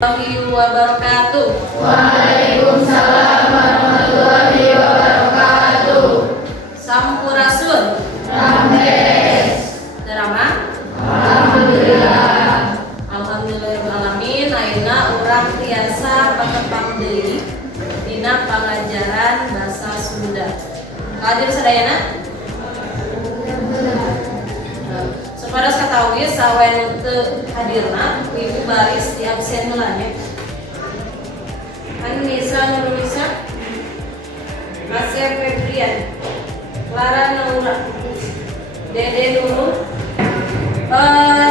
Warahmatullahi wabarakatuh. Waalaikumsalam warahmatullahi wabarakatuh. Sampurasun. Rames. Darama. Alhamdulillah. Alhamdulillahirrahmanirrahim. Ayeuna urang tiasa patepang deui dina pangajaran basa Sunda. Hadir sadayana? Sapados katawi sawen teu hadirna ibu baris di absen heula nya. Anissa Nurulisa, Asep Febrian, Clara Naura, Dede Nurul.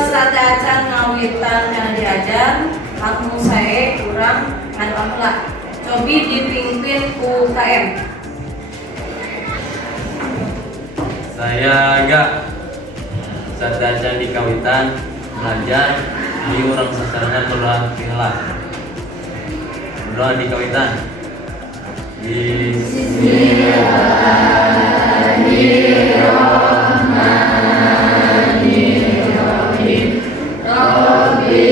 Sadacan ngawitan kana diajar, langsung sae urang anu amla. Cobi dipimpin ku KM. Saya agak sadacan di kawitan belajar di urang sasarana berdoa heula. Berdoa di kawitan. Bismillahirrahmanirrahim. Rabbi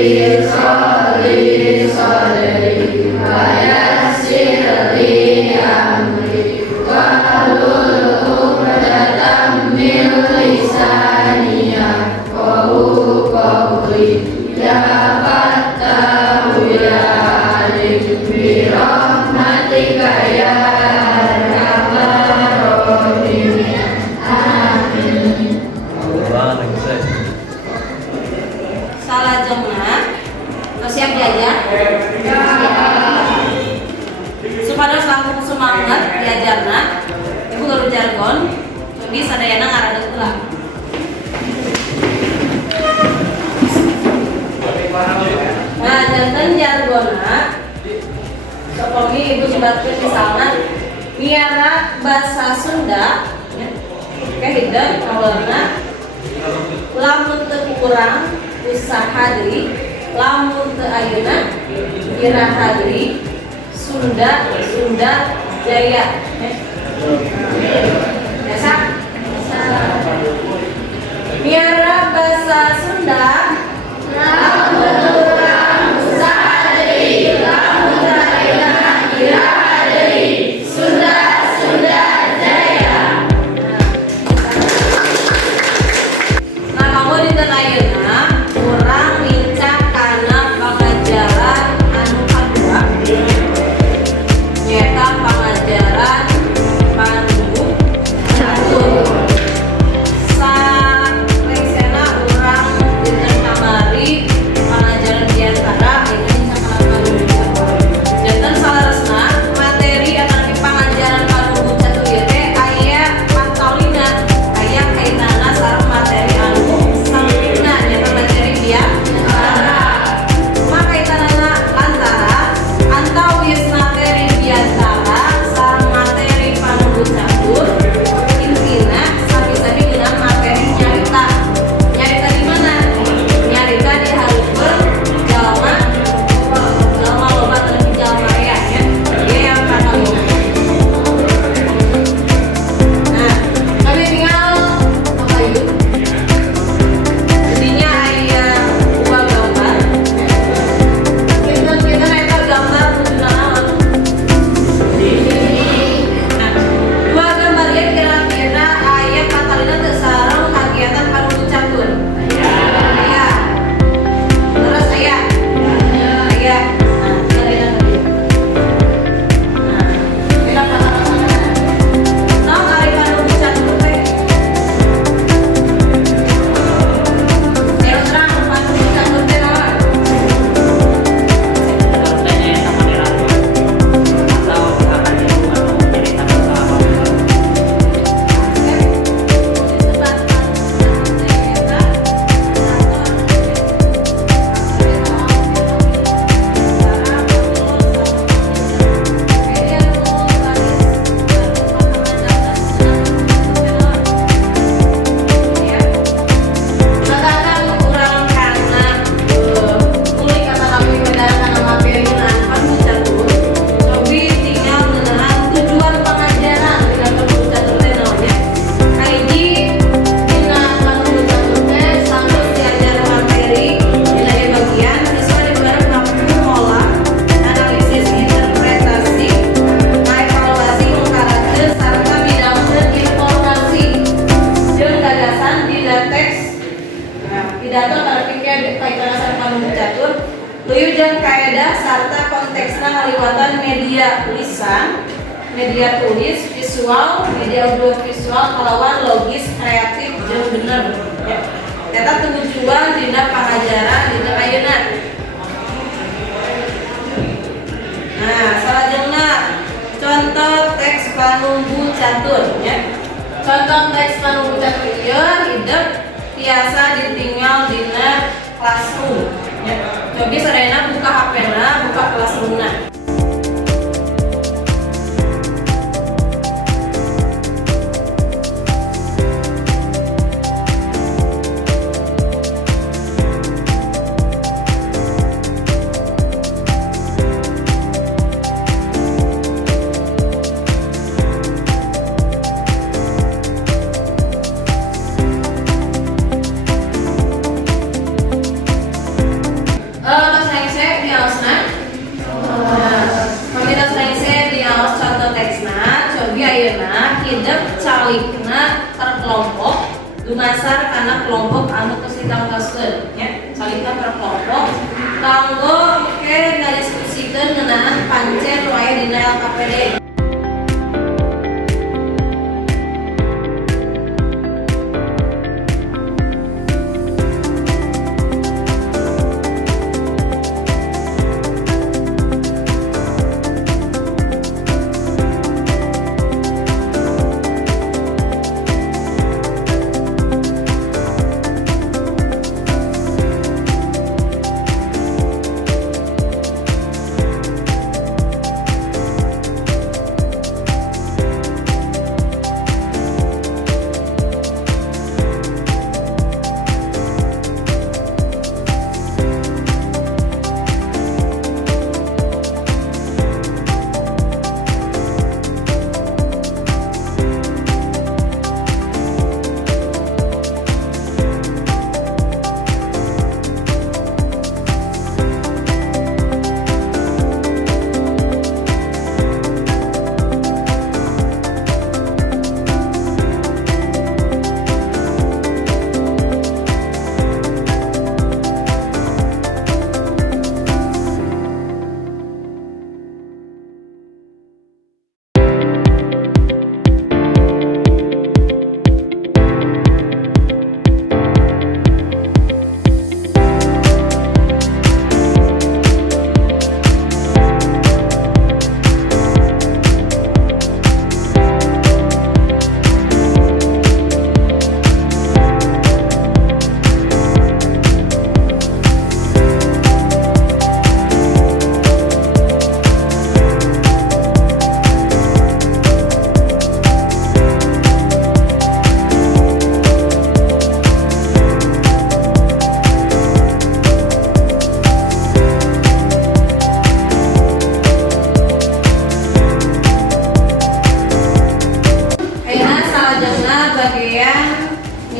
sholli sholli wa yassir li amri wahlul 'uqdatam min lisani yafqahu qawli. Ya Fattahu ya Alim bi rahmatika ya arhamar rahimin. Amin. Allah nangse. Salajengna siap diajar. Supados langkung semangat diajarna. Ibu guru jargon, cobi sadayana ngaradeuk heula. Nah, janten jargona sokomi ibu nyebatkeun misalna miara basa Sunda kahideung awalna lamun teu kurang usaha deui, lamun teu ayeuna iraha deui, Sunda Jaya. Biasa? Miara basa Sunda lamun teu kurang usaha deui, lamun teu ayeuna iraha deui, Sunda Jaya. Nah, kamu di ayeuna urang lincah kana pangajaran anu kadua. Nyaeta pangajaran Pandu Catur. Sarengsena urang dinten jeung kaedah sarta konteksna ngaliwatan media lisan, media tulis, visual, media audiovisual kalawan logis, kreatif jeung bener. Ya. Eta tujuan dina pangajaran dina ayeuna. Nah, salajengna contoh teks panunggu catur ya. Contoh teks panunggu catur ieu hidup tiasa ditinggal dina classroom ya. Cobi sadayana buka HP-na, buka classroom-na. Hidup calikna terkelompok dumasar karena kelompok anu geus ditangtoskeun ya. Calikna terkelompok kanggo engke ngadiskusikeun ngeunaan pancen wae dina LKPD.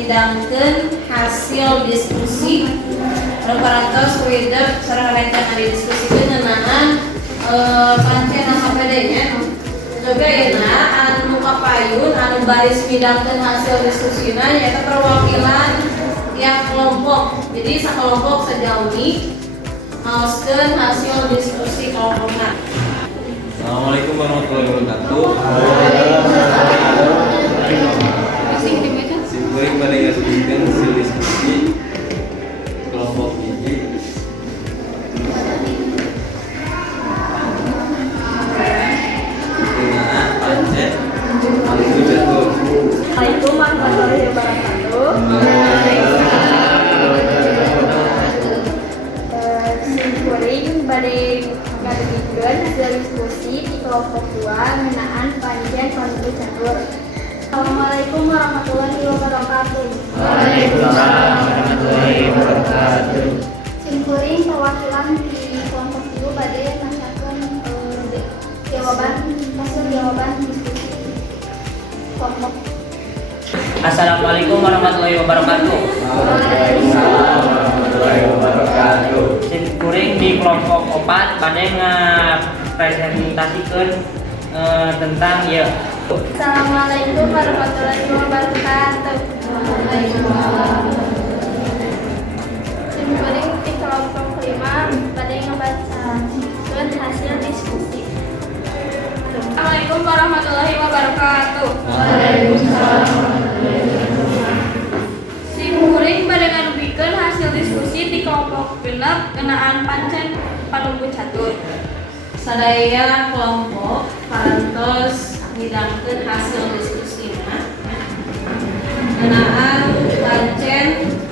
Midangkeun hasil diskusi parantos widep sareng rencana didiskusikeun ngeunaan pancen LKPD nya. Coba ayeuna anu kapayun anu baris midangkeun hasil diskusina nyaeta perwakilan tiap kelompok. Jadi sakelompok sajauni maoskeun hasil diskusi kelompokna. Assalamualaikum warahmatullahi wabarakatuh. Baik, pada ngasihkan hasil diskusi kelompok ini dengan pancen itu jatuh. Assalamualaikum warahmatullahi wabarakatuh. Simkuring bade ngadegikeun hasil diskusi di kelompok 2 ngeunaan pancen panunggu catur. Assalamualaikum warahmatullahi wabarakatuh. Waalaikumsalam warahmatullahi wabarakatuh. Simkuring perwakilan di kelompok 2 bade nanyakeun jawaban diskusi kelompok. Assalamualaikum warahmatullahi wabarakatuh. Waalaikumsalam warahmatullahi wabarakatuh. Simkuring di kelompok 4 bade ngapresentasikan tentang ya. Assalamualaikum warahmatullahi wabarakatuh. Kuring di kelompok kelima pada ngebaca hasil diskusi. Assalamualaikum warahmatullahi wabarakatuh. Simkuring pada ngadupikeun hasil diskusi di kelompok genep ngenaan pancen panunggu catur. Sadaya kelompok parantos ngidangkeun hasil diskusina ngenaan pancen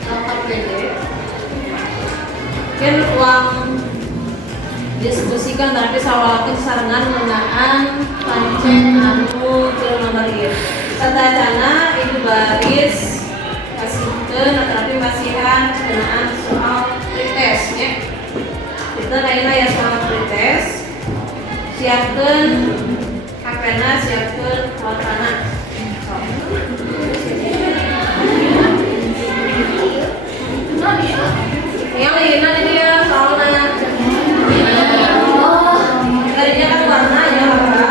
LKPD. Kan uang diskusikan tapi sawalakeun sarengan ngenaan pancen anu jelema ieu. Satacana ibu baris kasihkeun tapi masihan ngenaan soal pretest nya. Kita ayeuna ya soal pretest. Siapkeun HP-na, siapkeun kuotana. Yang lainnya dia soalnya tadinya kan warnanya apa?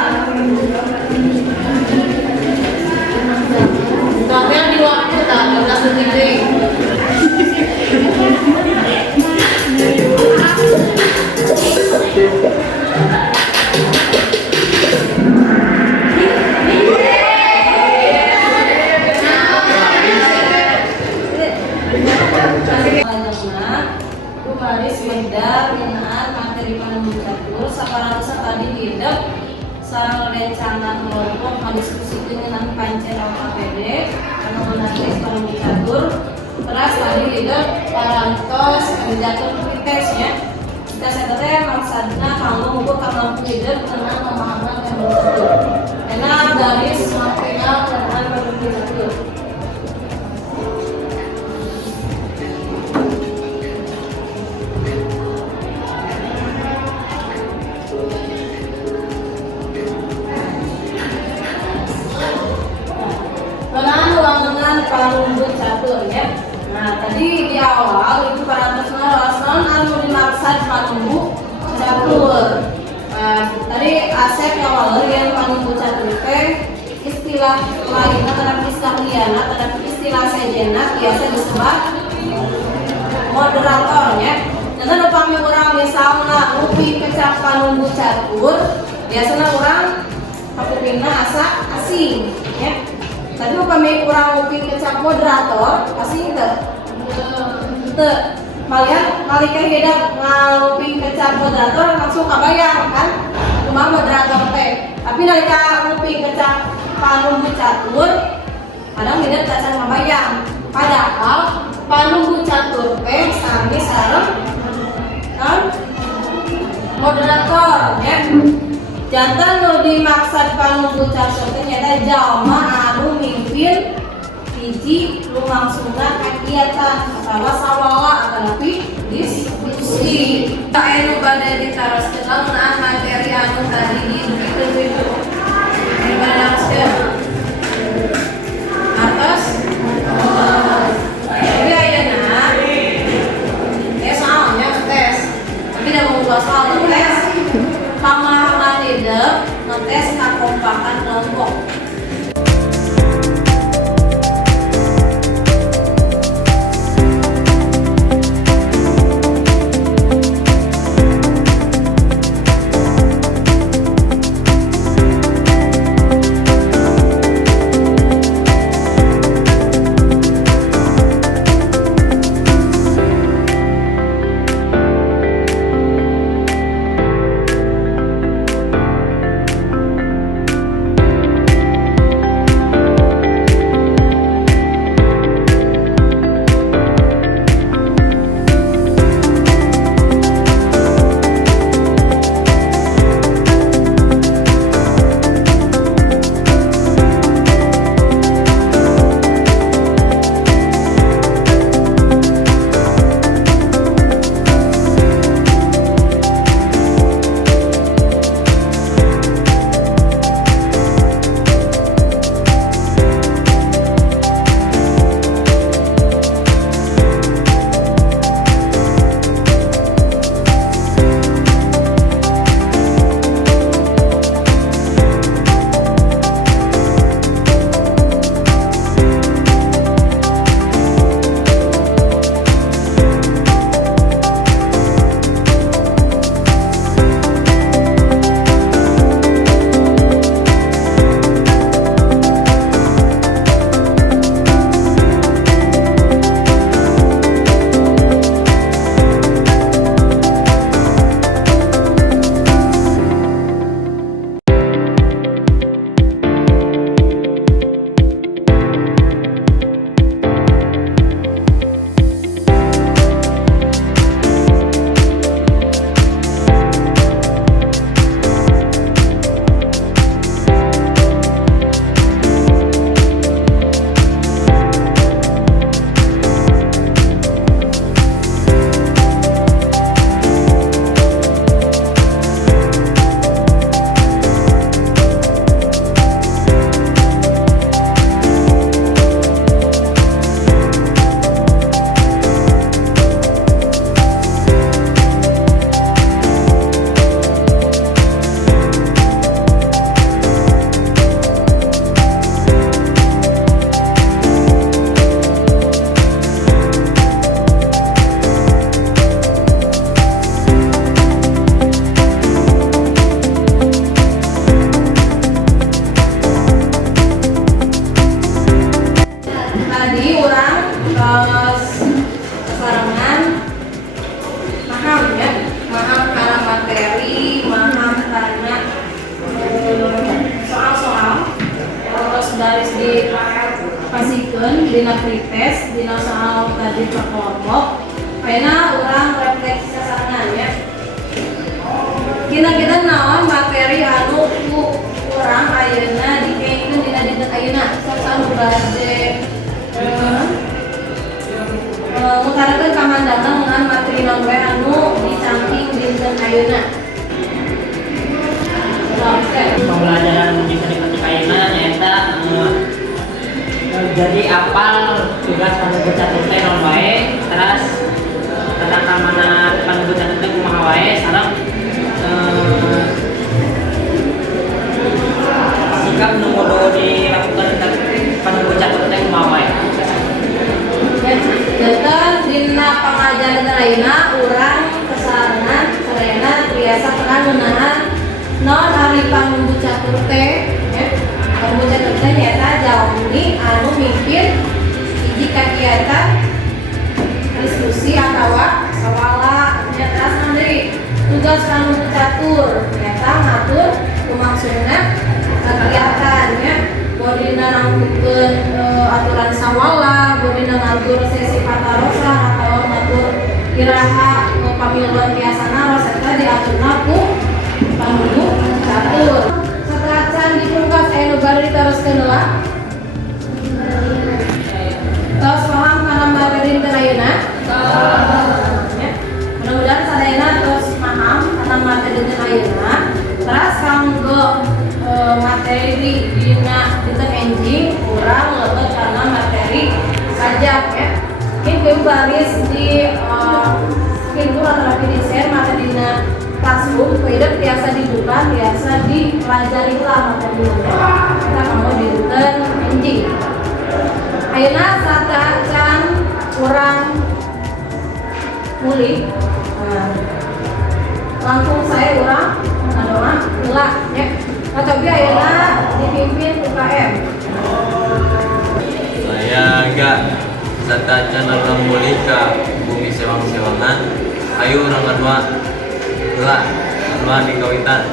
Tapi yang di waktu tak 15 detik. Baris medar ngenaan materi panunggu catur saparantos tadi hidup sareng rencana kelompok mendiskusikeun ngenaan pancen LKPD anu menarik panunggu catur terus tadi hidup parantos menjatuh pretestnya. Kita teh maksadna kanggo ngukur kamampu hidup ngenaan pemahaman panunggu catur. Karena baris final ngenaan panunggu catur. Panunggu catur ya. Nah tadi di awal itu parantos ngarasan anu dimaksud panunggu catur. Tadi Asep awal yang panunggu catur teh istilah lainna terhadap istilah liana terhadap istilah sejenna biasa disebut moderator ya. Dan upami urang misalna upi kecap panunggu catur biasanya orang kapupingna asa asing ya. Tapi upami kurang uping kecap moderator asing teu malian nalika hidup nguping kecap moderator langsung kabayang kan kumaha moderator teh. Tapi nalika nguping kecap panunggu catur kadang hidup cacan kabayang. Padahal panunggu catur teh sami sareng kan moderator ya. Jantan nu dimaksud panunggu catur teh nyata jalma anu mimpin hiji lumangsungna kegiatan atawa sawala ataupun diskusi. Anu bade ditaroskeun ngenaan materi anu tadi didupikeun itu. Ditaroskeun. Atas jadi ayeuna soalnya tes. Tapi da mau buat soal tes. Pemahaman hidup ngetes kekompakan kelompok. dina pretest dina soal tadi per kelompok pena urang refleksi sasarangan ya. Kira-kira naon materi anu ku urang ayeuna dikaitkeun dina dinten ayeuna sasaran bade mutarakeun kamandangan ngan materi naon we anu dicamping dinten ayeuna. Pembelajaran di seni kaina nyata jadi apal tugas panubuh catur teh non wae terus tentang kamana panubuh catur teh kumaha wae sareng sikap nu kudu dilakukan panubuh catur teh kumaha wae. Datang dina pangajaran lainna urang kesarangan sarena biasa tenan meunaan non hari panubuh catur teh ya. Panubuh catur teh nyata jawauni anu mikir hiji kegiatan diskusi atau sawala nyata sendiri tugas panubuh catur nyata ngatur kumaksudna kegiatan ya. Bodina nangkukeun aturan sawala, bodina ngatur sesi patarosa atau ngatur iraha pamiluan biasana serta diaturna ku panubuh catur. Setelah can dipungkas anu bari diteruskeun heula. Tos paham kana materi teh ayeuna? Ya. Mudah-mudahan sadayana tos paham kana materi teh ayeuna. Terus kanggo materi dina dinten enjing urang lebet karena materi sajak ya. Ini baris di minggu atau di share materi dina classroom tidak biasa dibuka, biasa dipelajari lah materinya. Kita mau dinten enjing. Ayeuna satacan urang muli. Langsung saya urang ngadoa heula ya. Tapi ayeuna dipimpin UKM. Saya enggak satacan orang muli ka bumi sewang-sewangan. Ayo urang ngadua heula ngadua di kawitan.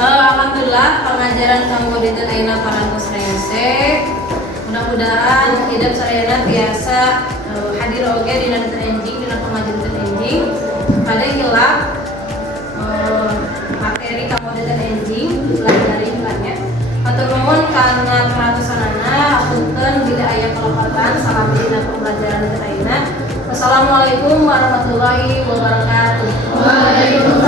Alhamdulillah pengajaran kanggo dinten ayeuna parantos rese. Mudah-mudahan hidup sarayana biasa hadir oge dina dinten enjing dina pengajian dinten enjing. Pada hilap materi kanggo dinten enjing pelajari banyak. Matur nuwun kana parantosanana punten bila aya kelopatan salam dina pembelajaran dinten ayeuna. Wassalamualaikum warahmatullahi wabarakatuh. Waalaikumsalam.